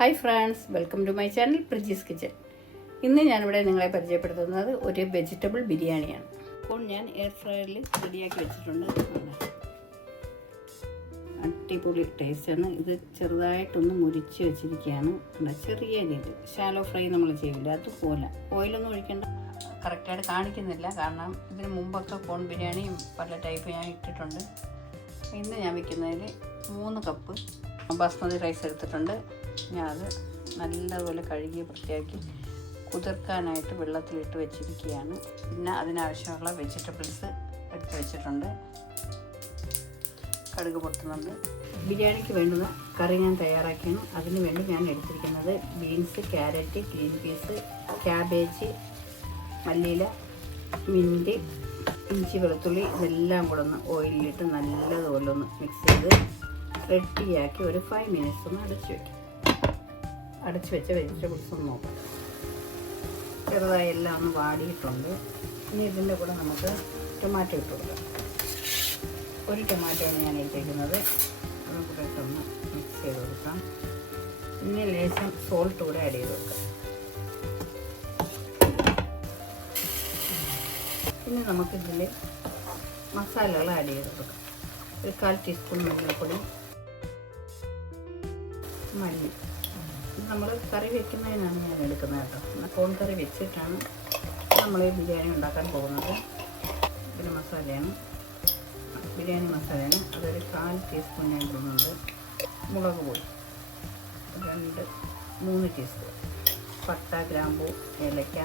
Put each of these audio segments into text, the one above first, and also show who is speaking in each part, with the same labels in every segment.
Speaker 1: Hi friends welcome to my channel Priji's kitchen. ഇന്ന് ഞാനിവിടെ നിങ്ങളെ പരിചയപ്പെടുത്തുന്നത് ഒരു വെജിറ്റബിൾ ബിരിയാണിയാണ്. അപ്പോൾ ഞാൻ എയർ ഫ്രയറിൽ റെഡിയാക്കി വെച്ചിട്ടുണ്ട്. അടിപൊളി ടേസ്റ്റാണ്. ഇത് ചെറുതായിട്ടൊന്ന് മുരിച്ച് വെച്ചിരിക്കുകയാണ്? ചെറിയ രീതിയിൽ. ഷാലോ ഫ്രൈ നമ്മൾ ചെയ്യില്ല അതുപോലെ. ഓയിലൊന്നും ഒഴിക്കേണ്ട. കറക്റ്റായിട്ട് കാണിക്കുന്നില്ല. കാരണം ഇതിന് മുമ്പൊക്കെ കോൺ ബിരിയാണിയും പല ടൈപ്പ് ഞാൻ ഇട്ടിട്ടുണ്ട്. ഇന്ന് ഞാൻ വെക്കുന്നതിൽ മൂന്ന് കപ്പ് ബാസ്മതി റൈസ് എടുത്തിട്ടുണ്ട്. ഞാൻ അത് നല്ലതുപോലെ കഴുകി വൃത്തിയാക്കി കുതിർക്കാനായിട്ട് വെള്ളത്തിലിട്ട് വെച്ചിരിക്കുകയാണ്. പിന്നെ അതിനാവശ്യമുള്ള വെജിറ്റബിൾസ് എടുത്ത് വെച്ചിട്ടുണ്ട്. കടുക് പൊട്ടുന്നുണ്ട്. ബിരിയാണിക്ക് വേണ്ടുന്ന കറി ഞാൻ തയ്യാറാക്കിയാണ്. അതിന് വേണ്ടി ഞാൻ എടുത്തിരിക്കുന്നത് beans carrot green peas cabbage മല്ലിയില മിന്റ് ഇഞ്ചി വെളുത്തുള്ളി ഇതെല്ലാം കൂടെ ഒന്ന് ഓയിലിലിട്ട് നല്ലതുപോലെ ഒന്ന് മിക്സ് ചെയ്ത് റെഡിയാക്കി ഒരു ഫൈവ് മിനിറ്റ്സ് ഒന്ന് അടച്ചു വയ്ക്കും അടച്ചു വെച്ച വെജിറ്റബിൾസ് ഒന്ന് നോക്കാം. ചെറുതായി എല്ലാം ഒന്ന് വാടിയിട്ടുണ്ട്. ഇനി ഇതിന്റെ കൂടെ നമുക്ക് ടൊമാറ്റോ ഇട്ട് കൊടുക്കാം. ഒരു ടൊമാറ്റോയാണ് ഞാൻ ഇട്ടേക്കുന്നത്. അതിനെ കൂടെ ഇട്ടൊന്ന് മിക്സ് ചെയ്ത് കൊടുക്കാം. ഇനി ലേശം സോൾട്ട് കൂടെ ആഡ് ചെയ്ത് കൊടുക്കാം. പിന്നെ നമുക്കിതിൽ മസാലകൾ ആഡ് ചെയ്ത് കൊടുക്കാം. ഒരു കാൽ ടീസ്പൂൺ മഞ്ഞൾപ്പൊടി മല്ലി. നമ്മൾ കറി വെക്കുന്നതിനാണ് ഞാൻ എടുക്കുന്നത് കേട്ടോ. കോൺ കറി വെച്ചിട്ടാണ് നമ്മൾ ഈ ബിരിയാണി ഉണ്ടാക്കാൻ പോകുന്നത്. ഗരം മസാലയാണ്. ബിരിയാണി മസാലയാണ്. അതൊരു കാൽ ടീസ്പൂൺ ഞാൻ ഇടുന്നുണ്ട്. മുളക് പൊടി. രണ്ട് മൂന്ന് ടീസ്പൂൺ പട്ട ഗ്രാമ്പു ഏലക്ക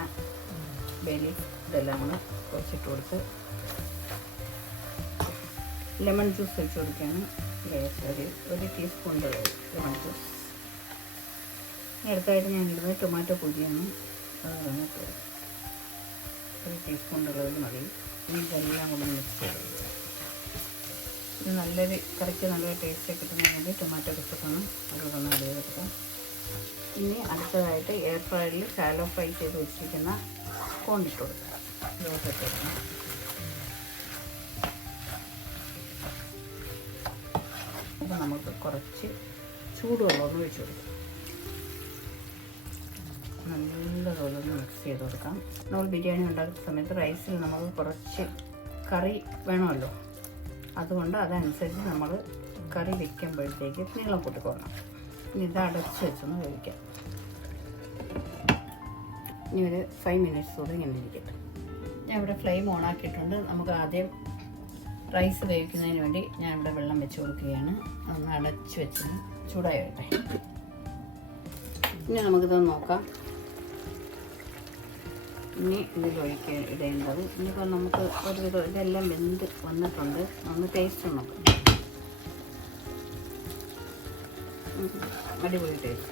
Speaker 1: ബലി ഇതെല്ലാം കൂടെ കുറച്ചിട്ട് കൊടുത്ത് ലെമൺ ജ്യൂസ് വെച്ച് കൊടുക്കുകയാണ്. ഒരു ഒരു ടീസ്പൂൺ ലെമൺ ജ്യൂസ്. അടുത്തായിട്ട് ഞാൻ ഇടുന്നത് ടൊമാറ്റോ പൊടിയാണ്. ഒരു ടീസ്പൂൺ ഉള്ളത് മതി. ഇതെല്ലാം കൂടെ മിക്സ് ചെയ്ത് ഇത് നല്ലൊരു കറിക്ക് നല്ലൊരു ടേസ്റ്റ് കിട്ടുന്നതിന് ടൊമാറ്റോ കിട്ടണം ആഡ് ചെയ്തെടുക്കാം. ഇനി അടുത്തതായിട്ട് എയർ ഫ്രൈഡിൽ ഷാലോ ഫ്രൈ ചെയ്ത് വെച്ചിരിക്കുന്ന കോണിട്ട് കൊടുക്കുക ദോശ അപ്പോൾ നമുക്ക് കുറച്ച് ചൂടുവെള്ളം ഒന്ന് ഒഴിച്ചു കൊടുക്കാം. നല്ലതുപോലെ ഒന്ന് മിക്സ് ചെയ്ത് കൊടുക്കാം. നമ്മൾ ബിരിയാണി ഉണ്ടാക്കുന്ന സമയത്ത് റൈസിൽ നമുക്ക് കുറച്ച് കറി വേണമല്ലോ. അതുകൊണ്ട് അതനുസരിച്ച് നമ്മൾ കറി വയ്ക്കുമ്പോഴത്തേക്ക് നീളം കൂട്ടിക്കോണം ഇനി ഇത് അടച്ച് വെച്ചൊന്ന് വേവിക്കാം. ഇനി ഒരു ഫൈവ് മിനിറ്റ്സ് കൂടി ഇങ്ങനെ ഇരിക്കട്ടെ ഞാൻ ഇവിടെ ഫ്ലെയിം ഓൺ ആക്കിയിട്ടുണ്ട്. നമുക്ക് ആദ്യം റൈസ് വേവിക്കുന്നതിന് വേണ്ടി ഞാൻ ഇവിടെ വെള്ളം വെച്ച് കൊടുക്കുകയാണ്. ഒന്ന് അടച്ച് വെച്ച് ചൂടായി വരട്ടെ. ഇനി നമുക്കിതൊന്ന് നോക്കാം. ഇനി ഇതിലൊഴിക്കാൻ ഇടേണ്ടത്. ഇനിയിപ്പോൾ നമുക്ക് ഒരു വിധം ഇതെല്ലാം വെന്ത് വന്നിട്ടുണ്ട്. ഒന്ന് ടേസ്റ്റ് നോക്കാം. അടിപൊളി ടേസ്റ്റ്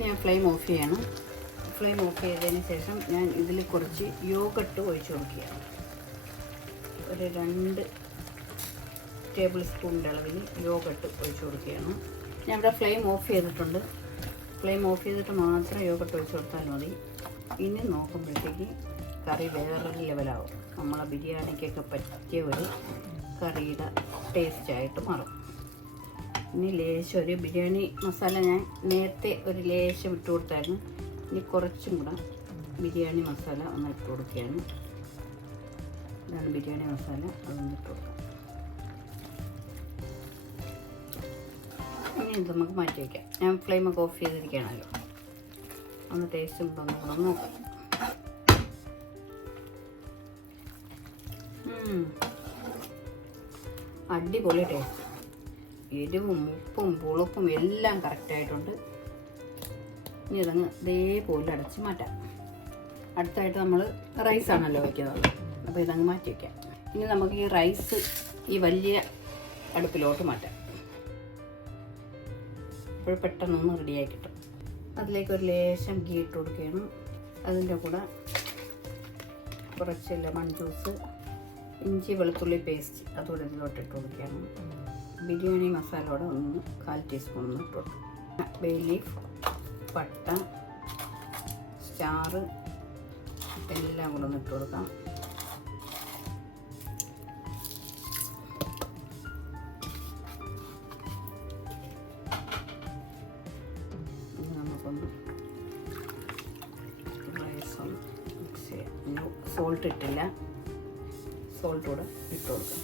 Speaker 1: ഞാൻ ഫ്ലെയിം ഓഫ് ചെയ്യണം. ഫ്ലെയിം ഓഫ് ചെയ്തതിന് ശേഷം ഞാൻ ഇതിൽ കുറച്ച് യോഗട്ട് ഒഴിച്ചു കൊടുക്കുകയാണ്. ഒരു രണ്ട് ടേബിൾ സ്പൂണിന്റെ അളവിൽ യോഗട്ട് ഒഴിച്ചു കൊടുക്കുകയാണ്. ഞാൻ ഇവിടെ ഫ്ലെയിം ഓഫ് ചെയ്തിട്ടുണ്ട്. ഫ്ലെയിം ഓഫ് ചെയ്തിട്ട് മാത്രം യോഗട്ട് ഒഴിച്ചു കൊടുത്താൽ മതി. ഇനി നോക്കുമ്പോഴത്തേക്ക് കറി വേറൊരു ലെവലാവും. നമ്മളെ ബിരിയാണിക്കൊക്കെ പറ്റിയ ഒരു കറിയുടെ ടേസ്റ്റായിട്ട് മാറും. ഇനി ലേശം ഒരു ബിരിയാണി മസാല ഞാൻ നേരത്തെ ഒരു ലേശം ഇട്ട് കൊടുത്തായിരുന്നു. ഇനി കുറച്ചും കൂടെ ബിരിയാണി മസാല ഒന്ന് ഇട്ട് കൊടുക്കുകയാണ്. ഇതാണ് ബിരിയാണി മസാല അതൊന്ന് ഇട്ട് കൊടുക്കാം. ഇനി ഇത് നമുക്ക് മാറ്റി വയ്ക്കാം. ഞാൻ ഫ്ലെയിമൊക്കെ ഓഫ് ചെയ്തിരിക്കുകയാണല്ലോ. ഒന്ന് ടേസ്റ്റ് ഒന്ന് കൂടെ നോക്കാം. അടിപൊളി ടേസ്റ്റ് എരിവും ഉപ്പും പുളപ്പും എല്ലാം കറക്റ്റായിട്ടുണ്ട് ഇനി ഇതങ്ങ് ഇതേപോലെ അടച്ച് മാറ്റാം. അടുത്തായിട്ട് നമ്മൾ റൈസാണല്ലോ വയ്ക്കുന്നത് അപ്പോൾ ഇതങ്ങ് മാറ്റി വയ്ക്കാം ഇനി നമുക്ക് ഈ റൈസ് ഈ വലിയ അടുപ്പിലോട്ട് മാറ്റാം. അപ്പോൾ പെട്ടെന്നൊന്ന് റെഡിയായി അതിലേക്ക് ഒരു ലേശം ഗീ ഇട്ട് കൊടുക്കുകയാണ്. അതിന്റെ കൂടെ കുറച്ച് ലെമൺ ജ്യൂസ് ഇഞ്ചി വെളുത്തുള്ളി പേസ്റ്റ് അതുകൂടെ ഇതിലോട്ട് ഇട്ട് കൊടുക്കുകയാണ്. ബിരിയാണി മസാലയോടെ ഒന്ന് കാൽ ടീസ്പൂൺ ഒന്ന് ഇട്ട് കൊടുക്കും. ബേ ലീഫ് പട്ട സ്റ്റാറ് എല്ലാം കൂടെ ഒന്ന് ഇട്ട് കൊടുക്കാം. കൂടെ ഇട്ട് കൊടുക്കാം.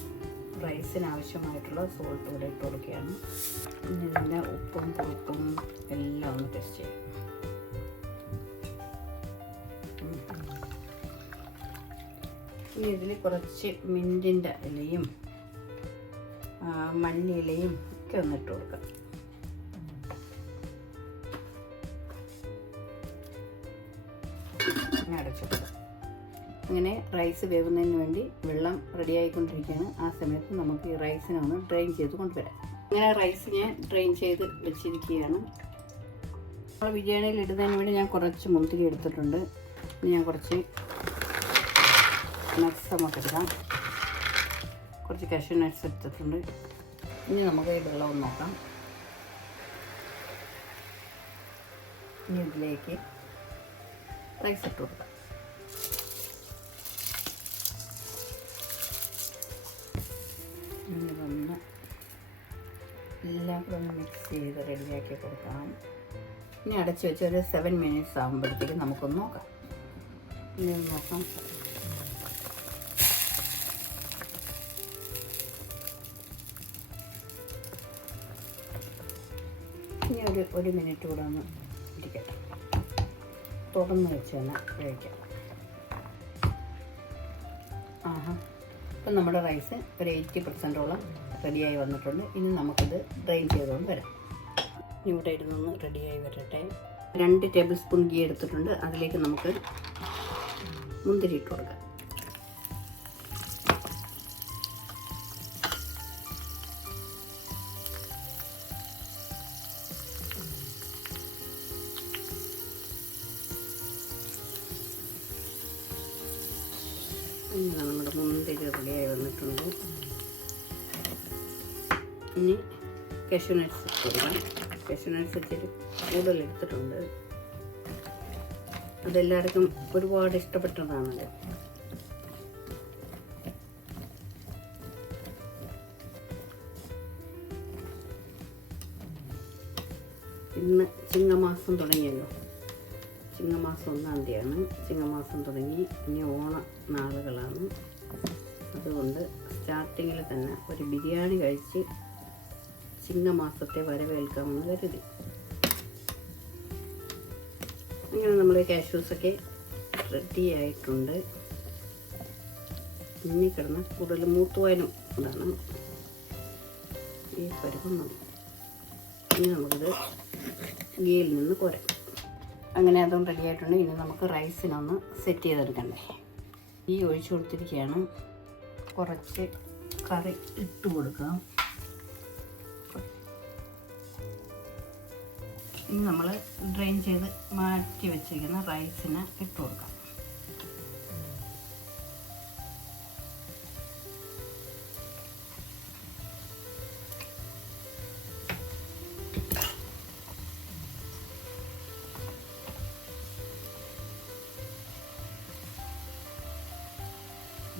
Speaker 1: റൈസിന് ആവശ്യമായിട്ടുള്ള സോൾട്ട് കൂടെ ഇട്ട് കൊടുക്കുകയാണ്. പിന്നെ ഇതിന്റെ ഉപ്പും പുളിപ്പും എല്ലാം ഒന്ന് ടെസ്റ്റ് ചെയ്യാം. ഇനി ഇതിൽ കുറച്ച് മിന്റിന്റെ ഇലയും മല്ലിയിലയും ഒക്കെ ഒന്ന് ഇട്ട് കൊടുക്കാം. അങ്ങനെ റൈസ് വേവുന്നതിന് വേണ്ടി വെള്ളം റെഡി ആയിക്കൊണ്ടിരിക്കുകയാണ്. ആ സമയത്ത് നമുക്ക് ഈ റൈസിനെ ഒന്ന് ഡ്രെയിൻ ചെയ്ത് കൊണ്ടുവരാം. അങ്ങനെ റൈസ് ഞാൻ ഡ്രെയിൻ ചെയ്ത് വെച്ചിരിക്കുകയാണ്. നമ്മൾ ബിരിയാണിയിൽ ഇടുന്നതിന് വേണ്ടി ഞാൻ കുറച്ച് മുന്തിരി എടുത്തിട്ടുണ്ട്. ഞാൻ കുറച്ച് നട്ട്സ് നമുക്ക് എടുക്കാം. കുറച്ച് കഷ്യൂ നട്ട്സ് എടുത്തിട്ടുണ്ട്. ഇനി നമുക്ക് ഈ വെള്ളം നോക്കാം. ഇനി ഇതിലേക്ക് റൈസ് ഇട്ട് കൊടുക്കാം. ഇതൊന്ന് എല്ലാം കൂടെ മിക്സ് ചെയ്ത് റെഡിയാക്കി കൊടുക്കാം. ഇനി അടച്ചു വെച്ച് ഒരു സെവൻ മിനിറ്റ്സ് ആകുമ്പോഴത്തേക്കും നമുക്കൊന്ന് നോക്കാം. ഇനി നോക്കാം. ഇനി ഒരു ഒരു മിനിറ്റ് കൂടെ ഒന്ന് ഇരിക്കട്ടെ തുറന്ന് വെച്ച് തന്നെ കഴിക്കാം. ആഹാ. ഇപ്പം നമ്മുടെ റൈസ് ഒരു എയ്റ്റി പെർസെന്റോളം റെഡിയായി വന്നിട്ടുണ്ട്. ഇനി നമുക്കിത് ഡ്രെയിൻ ചെയ്തുകൊണ്ട് വരാം. ഇവിടെ ഇരുന്നൊന്ന് റെഡിയായി വരട്ടെ. രണ്ട് ടേബിൾ സ്പൂൺ ഗീ എടുത്തിട്ടുണ്ട്. അതിലേക്ക് നമുക്ക് മുന്തിരി ഇട്ട് കൊടുക്കാം. കശു നട്ട്സ് ഇച്ചിരി കൂടുതൽ എടുത്തിട്ടുണ്ട്. അതെല്ലാവർക്കും ഒരുപാട് ഇഷ്ടപ്പെട്ടതാണല്ലോ ഇന്ന് ചിങ്ങമാസം തുടങ്ങിയല്ലോ. ചിങ്ങമാസം ഒന്നാം തീയതിയാണ്. ചിങ്ങമാസം തുടങ്ങി ഇനി ഓണ നാളുകളാണ്. അതുകൊണ്ട് സ്റ്റാർട്ടിങ്ങിൽ തന്നെ ഒരു ബിരിയാണി കഴിച്ച് ചിങ്ങമാസത്തെ വരവേൽക്കാമെന്ന് കരുതി. അങ്ങനെ നമ്മൾ കാഷ്യൂസൊക്കെ റെഡി ആയിട്ടുണ്ട്. ഇനി കിടന്ന് കൂടുതൽ മൂത്തുവാനും ഇതാണ് ഈ പരുവം. മതി ഇനി നമുക്കിത് ഗീയിൽ നിന്ന് കുറയും അങ്ങനെ അതും റെഡി ആയിട്ടുണ്ട്. ഇനി നമുക്ക് റൈസിനൊന്ന് സെറ്റ് ചെയ്തെടുക്കണ്ടേ? ഈ ഒഴിച്ചു കൊടുത്തിരിക്കുകയാണ്. കുറച്ച് കറി ഇട്ട് കൊടുക്കാം. ഇനി നമ്മൾ ഡ്രെയിൻ ചെയ്ത് മാറ്റി വെച്ചിരിക്കുന്ന റൈസിന് ഇട്ട് കൊടുക്കാം.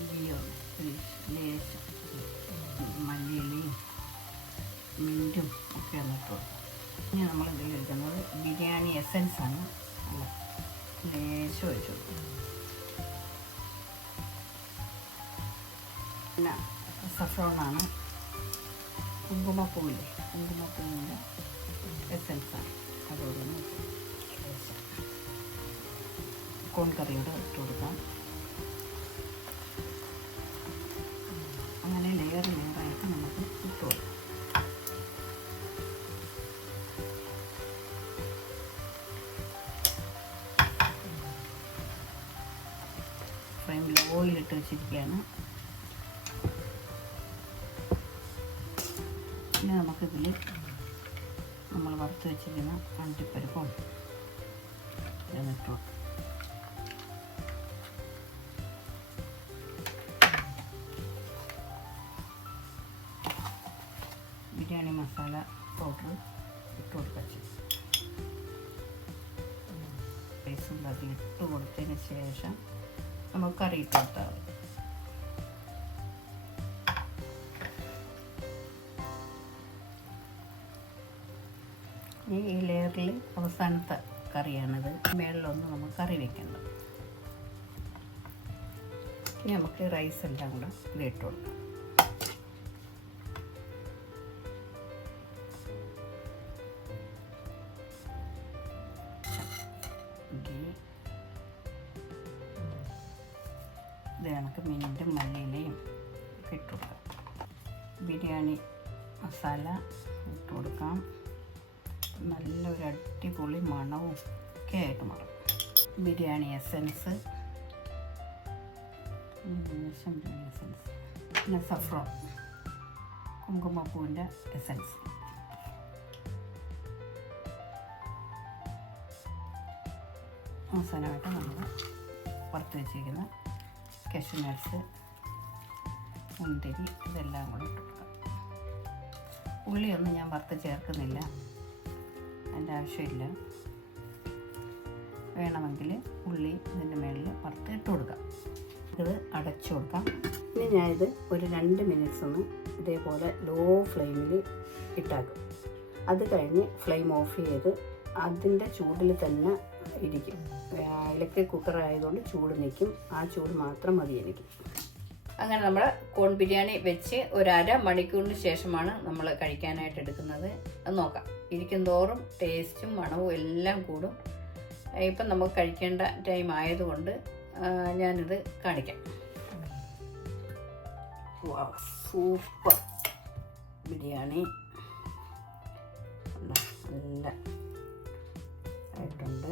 Speaker 1: ഇയ്യോ, ലേശം മല്ലിയിലയും എസൻസ് ആണ് ലേശം ഒഴിച്ചു പിന്നെ സഫ്രോണാണ് കുങ്കുമപ്പൂവില്ലേ കുങ്കുമപ്പൂവിന്റെ എസൻസ് ആണ് അതുപോലെ ലേശം കോൺ കറിയോടെ ഇട്ട് കൊടുക്കാം ഇനി നമുക്കിതിൽ നമ്മൾ വറുത്ത് വെച്ചിരിക്കുന്ന അണ്ടിപ്പരിപ്പും ഇട്ടു ബിരിയാണി മസാല പൗഡർ ഇട്ട് കൊടുക്കാം റൈസും അതിൽ കൊടുത്തതിന് ശേഷം നമുക്ക് കറി ഇട്ട് കൊടുത്താൽ മതി. ഈ ഈ ലെയറിൽ അവസാനത്തെ കറിയാണിത്. മേളിലൊന്ന് നമുക്ക് കറി വെക്കണം ഇനി നമുക്ക് റൈസ് എല്ലാം കൂടെ ഇത് ഇട്ട് കൊടുക്കാം. ഇത് കണക്ക് മിനിറ്റും മല്ലിയിലയും ഇട്ട് കൊടുക്കാം. ബിരിയാണി മസാല ഇട്ട് കൊടുക്കാം. നല്ലൊരു അടിപൊളി മണവും ഒക്കെ ആയിട്ട് മാറും. ബിരിയാണി എസൻസ് ബിരിയാണി എസൻസ് പിന്നെ സഫ്രോൺ കുങ്കുമപ്പൂവിന്റെ എസൻസ് അവസാനമായിട്ട് നമ്മൾ വറുത്ത് വെച്ചിരിക്കുന്ന കശ്മീർസ് മുന്തിരി ഇതെല്ലാം കൂടെ ഇട്ട് കൊടുക്കാം. ഉള്ളിയൊന്നും ഞാൻ വറുത്ത് ചേർക്കുന്നില്ല. അതിന്റെ ആവശ്യമില്ല. വേണമെങ്കിൽ ഉള്ളി ഇതിന്റെ മുകളിൽ വറുത്ത് ഇട്ട് കൊടുക്കാം. ഇത് അടച്ചു കൊടുക്കാം. ഇനി ഞാനിത് ഒരു രണ്ട് മിനിറ്റ്സ് ഒന്ന് ഇതേപോലെ ലോ ഫ്ലെയിമിൽ ഇട്ടാക്കും. അത് കഴിഞ്ഞ് ഫ്ലെയിം ഓഫ് ചെയ്ത് അതിന്റെ ചൂടിൽ തന്നെ ഇരിക്കും ഇലക്ട്രിക് കുക്കർ ആയതുകൊണ്ട് ചൂട് നിൽക്കും ആ ചൂട് മാത്രം മതി എനിക്ക്. അങ്ങനെ നമ്മൾ കോൺ ബിരിയാണി വെച്ച് ഒരു അര മണിക്കൂറിന് ശേഷമാണ് നമ്മൾ കഴിക്കാനായിട്ട് എടുക്കുന്നത്. നോക്കാം. ഇരിക്കും തോറും ടേസ്റ്റും മണവും എല്ലാം കൂടും. ഇപ്പം നമുക്ക് കഴിക്കേണ്ട ടൈം ആയതുകൊണ്ട് ഞാനിത് കാണിക്കാം. സൂപ്പർ. ബിരിയാണി? നല്ല ആയിട്ടുണ്ട്.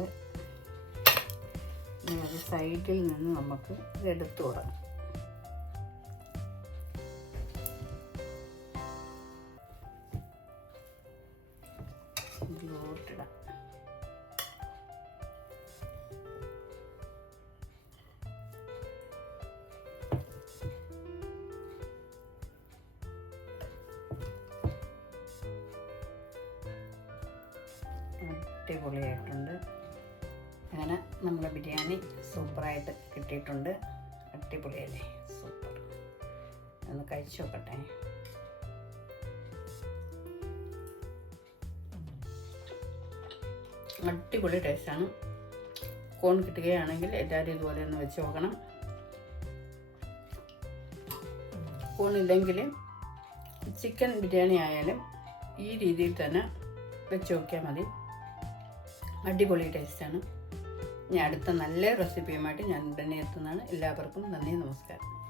Speaker 1: സൈഡിൽ നിന്ന് നമുക്ക് ഇത് എടുത്തു തുടങ്ങാം. അടിപൊളിയായിട്ടുണ്ട്. അങ്ങനെ നമ്മുടെ ബിരിയാണി സൂപ്പറായിട്ട് കിട്ടിയിട്ടുണ്ട്. അടിപൊളിയല്ലേ? സൂപ്പർ. ഒന്ന് കഴിച്ചു നോക്കട്ടെ. അടിപൊളി ടേസ്റ്റാണ്. കോൺ കിട്ടുകയാണെങ്കിൽ എല്ലാവരും ഇതുപോലെ ഒന്ന് വെച്ച് നോക്കണം. കോൺ ഇല്ലെങ്കിൽ ചിക്കൻ ബിരിയാണി ആയാലും ഈ രീതിയിൽ തന്നെ വെച്ച് നോക്കിയാൽ മതി. അടിപൊളി ടേസ്റ്റാണ്. ഞാൻ അടുത്ത നല്ല റെസിപ്പിയുമായിട്ട് ഞാൻ ഉടനെ എത്തുന്നതാണ്. എല്ലാവർക്കും നന്ദി നമസ്കാരം.